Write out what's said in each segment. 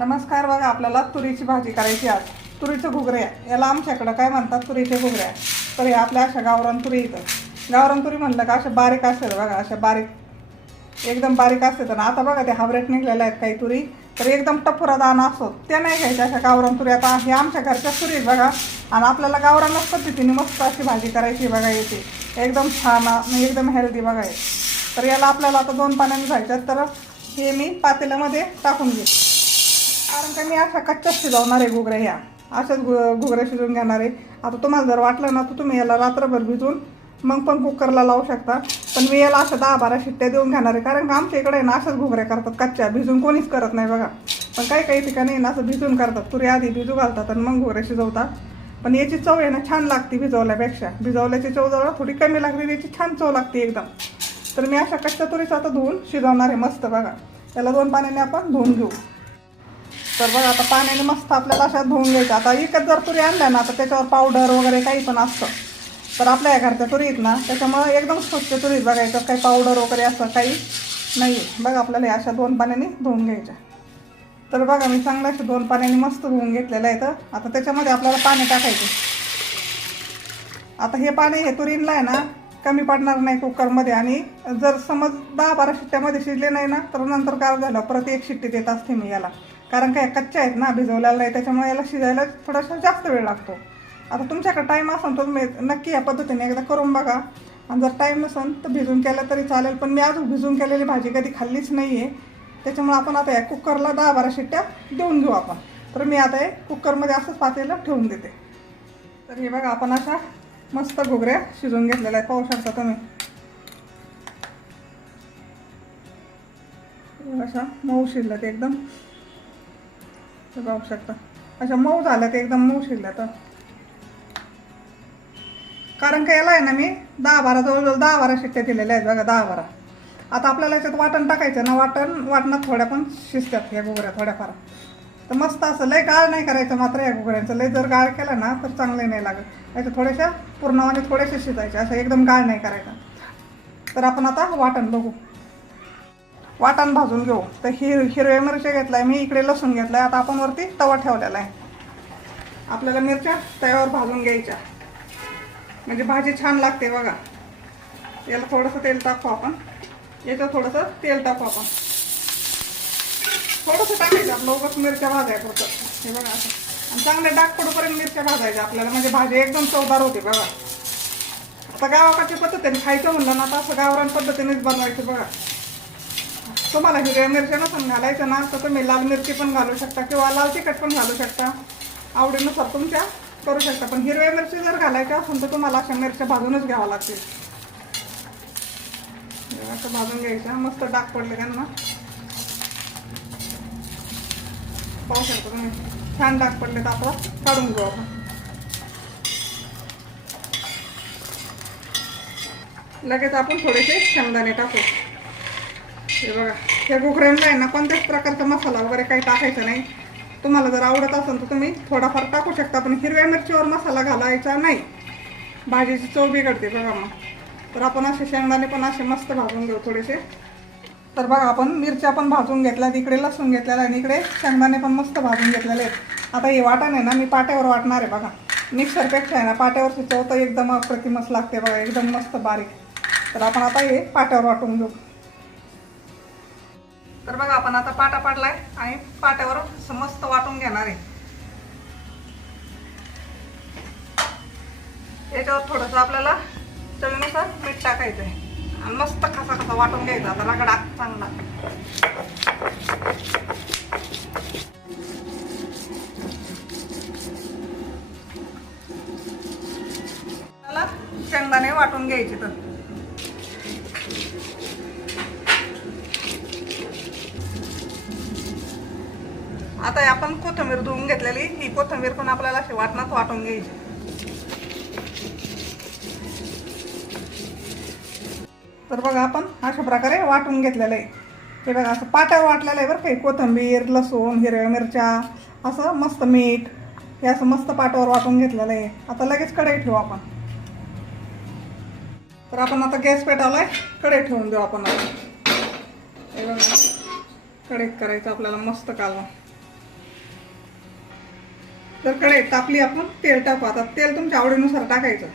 नमस्कार. बघा, आपल्याला तुरीची भाजी करायची. आज तुरीचं घुगऱ्या, याला आमच्याकडं काय म्हणतात, तुरीचे घुगऱ्या. तर हे आपल्या अशा गावरान तुरी येतं. गावरान तुरी म्हणलं का अशा बारीक असतात बघा, अशा बारीक, एकदम बारीक असतात. आणि आता बघा ते हायब्रिड निघलेल्या आहेत काही तुरी, तर एकदम टपुरा दाणा असतो, त्या नाही घ्यायच्या. अशा गावरान तुरी आता हे आमच्या घरच्या तुरी आहेत बघा. आणि आपल्याला गावरानच पद्धतीने मस्त अशी भाजी करायची बघा. येते एकदम छान, एकदम हेल्दी बघा हे. तर याला आपल्याला आता 2 पाण्याने घ्यायच्यात. तर हे मी पातेल्यामध्ये टाकून घेते, कारण का मी अशा कच्च्याच शिजवणार आहे घुगऱ्या. ह्या अशाच घुगऱ्या शिजवून घेणार आहे. आता तुम्हाला जर वाटलं ना तर तुम्ही याला रात्रभर भिजून मग पण कुकरला लावू शकता. पण मी याला अशा 10-12 शिट्ट्या देऊन घेणार आहे, कारण का आमच्या इकडे ना अशाच घुगऱ्या करतात कच्च्या, भिजून कोणीच करत नाही बघा. पण काही काही ठिकाणी ना असं भिजून करतात, तुरी आधी भिजू घालतात आणि मग घुगऱ्या शिजवतात. पण याची चव आहे ना छान लागते भिजवल्यापेक्षा. भिजवल्याची चव जवळ थोडी कमी लागते, याची छान चव लागते एकदम. तर मी अशा कच्च्या तुरीचं आता धुवून शिजवणार आहे मस्त बघा. याला 2 पाण्याने आपण धुवून घेऊ. तर बघा आता पाण्याने मस्त आपल्याला अशा धुवून घ्यायचं. आता एकच जर तुरी आणल्या ना तर त्याच्यावर पावडर वगैरे काही पण असतं. तर आपल्या घरच्या तुरी आहेत ना, त्याच्यामुळे एकदम स्वच्छ तुरीत बघायचं, काही पावडर वगैरे असं काही नाही आहे बघा. आपल्याला अशा 2 पाण्याने धुवून घ्यायच्या. तर बघा मी चांगलं अशा 2 पाण्याने मस्त धुवून घेतलेलं आहे. तर आता त्याच्यामध्ये आपल्याला पाणी टाकायचं. आता हे पाणी हे तुरींला आहे ना कमी पडणार नाही कुकरमध्ये. आणि जर समज 10-12 शिट्ट्यामध्ये शिजले नाही ना तर नंतर काय झालं, परत 1 शिट्टी देत असते मी याला, कारण काय कच्च्या आहेत ना, भिजवलेला नाही, त्याच्यामुळे याला शिजायला थोडासा जास्त वेळ लागतो. आता तुमच्याकडे टाईम असेल तर तुम्ही नक्की या पद्धतीने एकदा करून बघा. आणि जर टाईम नसेल तर भिजून केलं तरी चालेल. पण मी अजून भिजून केलेली भाजी कधी खाल्लीच नाही आहे, त्याच्यामुळे आपण आता या कुकरला 10-12 शिट्ट्या देऊन घेऊ आपण. तर मी आता हे कुकरमध्ये असंच पातेलं ठेवून देते. तर हे बघा आपण अशा मस्त घुगऱ्या शिजवून घेतलेल्या आहेत, पाहू शकता तुम्ही. अशा मऊ शिजल्यात एकदम, पाहू शकता अशा मऊ झाल्यात एकदम, मऊ शिजल्यात. कारण का याला आहे ना मी 10-12 जवळजवळ 10-12 शिट्ट्या दिलेल्या आहेत बघा, 10-12. आता आपल्याला याच्यात वाटण टाकायचं ना, वाटणात थोड्या पण शिजतात ह्या घुगऱ्या थोड्याफार. तर मस्त असं लय गाळ नाही करायचं मात्र या घुगऱ्यांचं. लय जर गाळ केला ना तर चांगले नाही लागत. याच्या थोड्याशा पूर्णपणे थोड्याशा शिजायच्या, असं एकदम गाळ नाही करायचा. तर आपण आता वाटण बघू, वाटण भाजून घेऊ. तर हिरव्या मिरच्या घेतलाय मी, इकडे लसूण घेतलाय. आता आपण वरती तवा ठेवलेला आहे. आपल्याला मिरच्या तव्यावर भाजून घ्यायच्या, म्हणजे भाजी छान लागते बघा. याला थोडंसं तेल टाकू आपण, याच्यात थोडंसं तेल टाकू आपण, थोडंसं टाकायचं आपलं उगाच मिरच्या भाजायचं होतं. हे बघा असं, आणि चांगले डाग पडूपर्यंत मिरच्या भाजायच्या आपल्याला, म्हणजे भाजी एकदम चवदार होते बघा. आता गावाकडच्या पद्धतीने खायचं म्हणलं ना तर असं गावरान पद्धतीनेच बनवायचं बघा. तुम्हाला हिरव्या मिरच्या नसून घालायचं ना तर तुम्ही लाल मिरची पण घालू शकता किंवा लाल तिखट पण घालू शकता, आवडीनुसार तुमच्या करू शकता. पण हिरव्या मिरची जर घालायच्या असेल तर तुम्हाला अशा मिरच्या भाजूनच घ्यावं लागतील. असं भाजून घ्यायच्या, मस्त डाग पडले त्यांना, पाहू शकता तुम्ही. छान डाग पडले तर आपण काढून घेऊ आपण. लगेच आपण थोडेसे शेंगदाणे टाकू. हे बघा, ह्या घुगऱ्यांना आहे ना कोणत्याच प्रकारचा मसाला वगैरे काही टाकायचा नाही. तुम्हाला जर आवडत असेल तर तुम्ही थोडाफार टाकू शकता, पण हिरव्या मिरचीवर मसाला घालायचा नाही, भाजीची चव बिघडते बघा मग. तर आपण असे शेंगदाणे पण असे मस्त भाजून घेऊ थोडेसे. तर बघा आपण मिरच्या पण भाजून घेतल्यात, इकडे लसूण घेतलेला आणि इकडे शेंगदाणे पण मस्त भाजून घेतलेले आहेत. आता हे वाटण आहे ना मी पाट्यावर वाटणार आहे बघा. मिक्सरपेक्षा आहे ना पाट्यावरची चव तर एकदम अप्रतिमच लागते बघा, एकदम मस्त बारीक. तर आपण आता हे पाट्यावर वाटून घेऊ. तर बघा आपण आता पाटा पाडलाय आणि पाट्यावर मस्त वाटून घेणार आहे. याच्यावर थोडंसं आपल्याला चवीनुसार मीठ टाकायचं आहे आणि मस्त कसा वाटून घ्यायचा. आता रगडा चांगला. त्याला शेंगदाणे वाटून घ्यायचे. तर आता आपण कोथिंबीर धुवून घेतलेली, ही कोथिंबीर पण आपल्याला अशी वाटणात वाटून घ्यायची. तर बघा आपण अशा प्रकारे वाटून घेतलेलं आहे. हे बघा असं पाट्यावर वाटलेलं आहे बरं काही. कोथिंबीर, लसूण, हिरव्या मिरच्या, असं मस्त मीठ, हे असं मस्त पाट्यावर वाटून घेतलेलं आहे. आता लगेच कढई ठेवू आपण. तर आपण आता गॅस पेटवलाय, कढई ठेवून देऊ आपण. हे बघा कढईत करायचं आपल्याला मस्त कालवण. तर कढईत तापली, आपण तेल टाकू. आता तेल तुमच्या आवडीनुसार टाकायचं.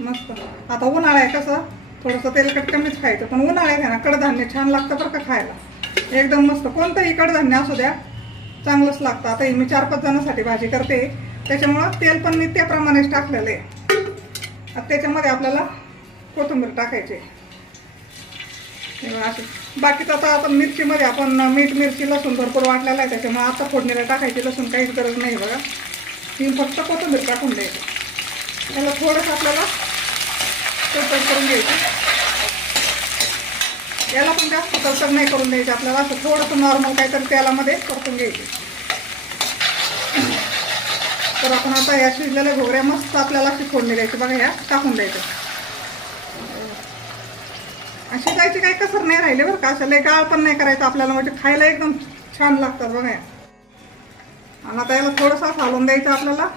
मस्त. आता उन्हाळा आहे, कसं थोडंसं तेलकट कमीच खायचं, पण उन्हाळ्यात आहे ना कडधान्य छान लागतं बरं का खायला, एकदम मस्त. कोणतंही कडधान्य असू द्या चांगलंच लागतं. आता ही मी 4-5 जणांसाठी भाजी करते, त्याच्यामुळं तेल पण मी त्याप्रमाणेच टाकलेलं आहे. आता त्याच्यामध्ये आपल्याला कोथिंबीर टाकायची अशी. बाकीचं आता आपण मिरचीमध्ये आपण मीठ, मिरची, लसूण भरपूर वाटलेला आहे, त्याच्यामुळे आता फोडणीला टाकायची लसूण काहीच गरज नाही बघा. ही फक्त कोथिंबीर टाकून द्यायची. त्याला थोडंसं आपल्याला तडतड करून घ्यायचं. याला पण जास्त तडतड नाही करून द्यायचं आपल्याला, असं थोडंसं नॉर्मल काहीतरी तेलामध्ये परतून घ्यायची. तर आपण आता या शिजलेल्या घोगऱ्या मस्त आपल्याला अशी फोडणी द्यायची बघा, ह्या टाकून द्यायचं. अशी जायची काही कसर नाही राहिले बरं का, असं लय गाळ पण नाही करायचं आपल्याला, म्हणजे खायला एकदम छान लागतात बघा. आणि आता याला थोडंसं हलवून द्यायचं आपल्याला,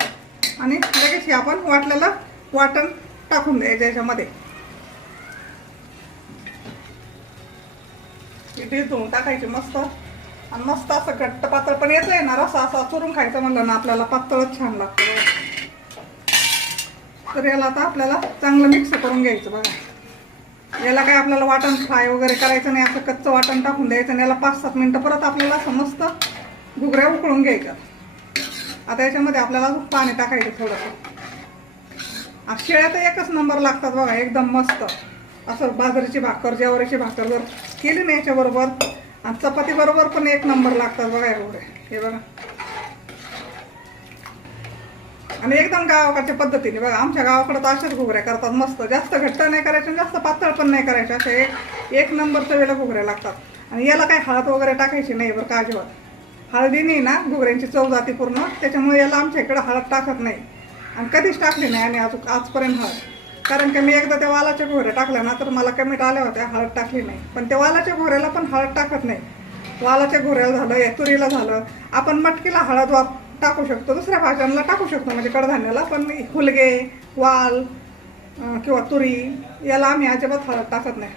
आणि लगेच हे आपण वाटलेलं वाटण टाकून द्यायचं याच्यामध्ये. इथे धुवून टाकायची मस्त. आणि मस्त असं घट्ट पातळ पण येतंय ना, रसा असा चुरून खायचं म्हणलं ना आपल्याला पातळच छान लागतं बघा. तर याला आता आपल्याला चांगलं मिक्स करून घ्यायचं बघा. याला काय आपल्याला वाटण फ्राय वगैरे करायचं नाही, असं कच्चं वाटण टाकून द्यायचं. आणि याला 5-7 मिनटं परत आपल्याला असं मस्त घुगऱ्या उकळून घ्यायच्या. आता याच्यामध्ये आपल्याला पाणी टाकायचं थोडंसं. शेळ्या तर एकच नंबर लागतात बघा, एकदम मस्त. असं बाजरीची भाकर, ज्वारीची भाकर जर केली ना याच्याबरोबर, आणि चपाती बरोबर पण एक नंबर लागतात बघा हे घुगरे. हे बघा, आणि एकदम गावाकडच्या पद्धतीने बघा. आमच्या गावाकडे तर अशाच घुगऱ्या करतात मस्त. जास्त घट्ट नाही करायचे, जास्त पातळ पण नाही करायचे, असे एक नंबर चवीला घुगऱ्या लागतात. आणि याला काही हळद वगैरे टाकायची नाही बरं का अजिबात. हळदीने ना घुगऱ्यांची चव जाते पूर्ण, त्याच्यामुळे याला आमच्या इकडे हळद टाकत नाही, आणि कधीच टाकली नाही आणि आजपर्यंत हळद. कारण की मी एकदा त्या वालाच्या घोगऱ्या टाकल्या ना, तर मला कमेंट आल्या होत्या, हळद टाकली नाही. पण त्या वालाच्या घोगऱ्याला पण हळद टाकत नाही. वालाच्या घोगऱ्याला झालं, या तुरीला झालं, आपण मटकीला हळद टाकू शकतो, दुसऱ्या भाज्यांना टाकू शकतो म्हणजे कडधान्याला, पण हुलगे, वाल किंवा तुरी याला आम्ही अजिबात हळद टाकत नाही.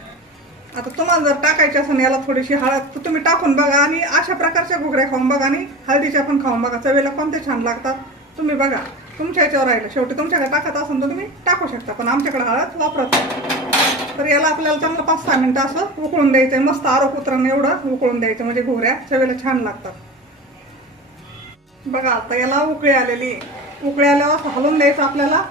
आता तुम्हाला जर टाकायची असेल याला थोडीशी हळद, तर तुम्ही टाकून बघा, आणि अशा प्रकारच्या घुगऱ्या खाऊन बघा, आणि हळदीच्या पण खाऊन बघा, चवीला कोणते छान लागतात तुम्ही बघा. तुमच्या याच्यावर राहिलं, शेवटी तुमच्याकडे टाकत असेल तर तुम्ही टाकू शकता, पण आमच्याकडे हळद वापरत नाही. तर याला आपल्याला चांगलं 5-6 मिनटं असं उकळून द्यायचं, मस्त आरो कुत्र्यानं एवढं उकळून द्यायचं, म्हणजे घुगऱ्या चवीला छान लागतात बघा. आता याला उकळी आलेली, उकळी आल्यावर असं हलवून द्यायचं आपल्याला.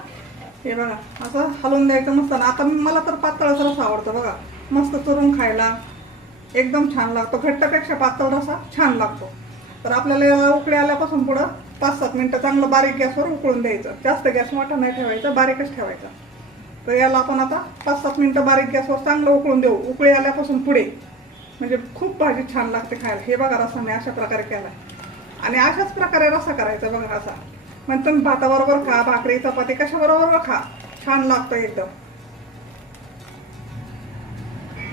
हे बघा, असं हलवून द्यायचं मस्त. आता मला तर पातळच रस आवडतं बघा, मस्त चुरून खायला एकदम छान लागतो. घट्टपेक्षा पातळ रसा छान लागतो. तर आपल्याला याला उकळी आल्यापासून पुढं 5-7 मिनटं चांगलं बारीक गॅसवर उकळून द्यायचं. जास्त गॅस मोठा नाही ठेवायचा, बारीकच ठेवायचा. तर याला आपण आता 5-7 मिनटं बारीक गॅसवर चांगलं उकळून देऊ. उकळी आल्यापासून पुढे म्हणजे खूप भाजी छान लागते खायला. हे बघा, रसा मी अशा प्रकारे केला, आणि अशाच प्रकारे रसा करायचा बघा असा. मग तुम्ही भाताबरोबर खा, भाकरी, चपाती कशाबरोबर खा, छान लागतं एकदम.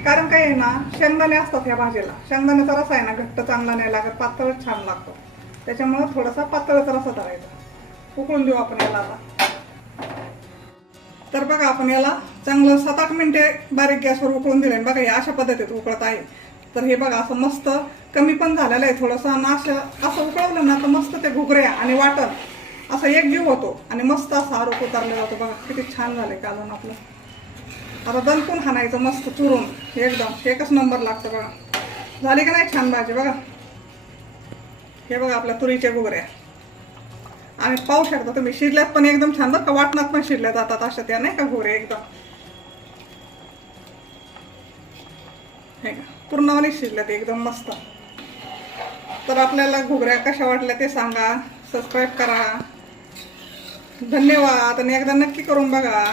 कारण काय आहे ना, शेंगदाणे असतात या भाजीला. शेंगदाण्याचा रसा आहे ना घट्ट चांगला नाही लागत, पातळच छान लागतो. त्याच्यामुळे थोडासा पातळचा रसा करायचा. उकळून देऊ आपण याला आता. तर बघा, आपण याला चांगलं 7-8 मिनिटे बारीक गॅसवर उकळून दिले बघा. हे अशा पद्धतीत उकळत आहे. तर हे बघा, असं मस्त कमी पण झालेलं आहे थोडंसं, आणि असं उकळवलं ना तर मस्त ते घुगऱ्या आणि वाटण असं एक जीव होतो, आणि मस्त असं आरोप उतारलेला होतो बघा. किती छान झालंय कालवण आपलं. आता दणकून हाणायचं मस्त चुरून, एकदम एकच नंबर लागतं बघा. झाली का नाही छान भाजी बघा. हे बघा आपल्या तुरीच्या घुगऱ्या, आणि पाहू शकता तुम्ही शिजल्यात पण एकदम छान बरं का. वाटणात पण शिजल्या जातात अशा त्या नाही का घुगऱ्या एकदम. हे का पूर्णपणे शिजल्यात एकदम मस्त. तर आपल्याला घुगऱ्या कशा वाटल्या ते सांगा, सबस्क्राईब करा. धन्यवाद, आणि एकदा नक्की करून बघा.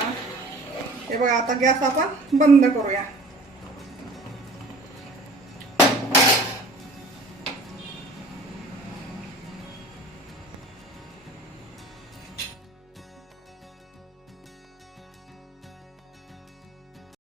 हे बघा, आता गॅस आपण बंद करूया.